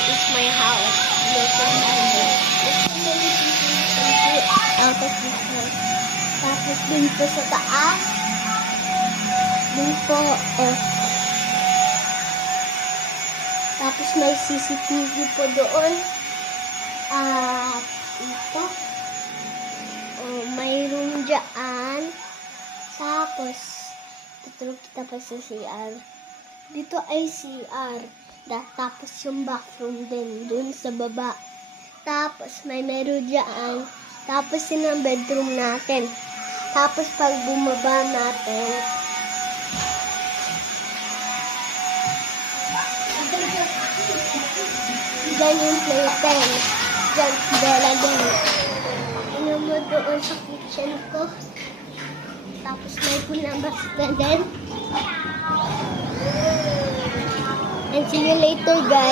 That is my house. Out of this house. Tapos dun po sa taas. Dun po, tapos may CCTV po doon. At ito. May room dyan. Tapos, tutulog kita pa sa CR. Dito ay CR. Tapos yung bathroom din, dun sa baba. Tapos may meron dyan. Tapos yun ang bedroom natin. Tapos pag bumaba natin, dyan yung playpen. Dyan, Bella din. Ano mo doon sa kitchen ko. Tapos may punabas na din. And see you later, guys.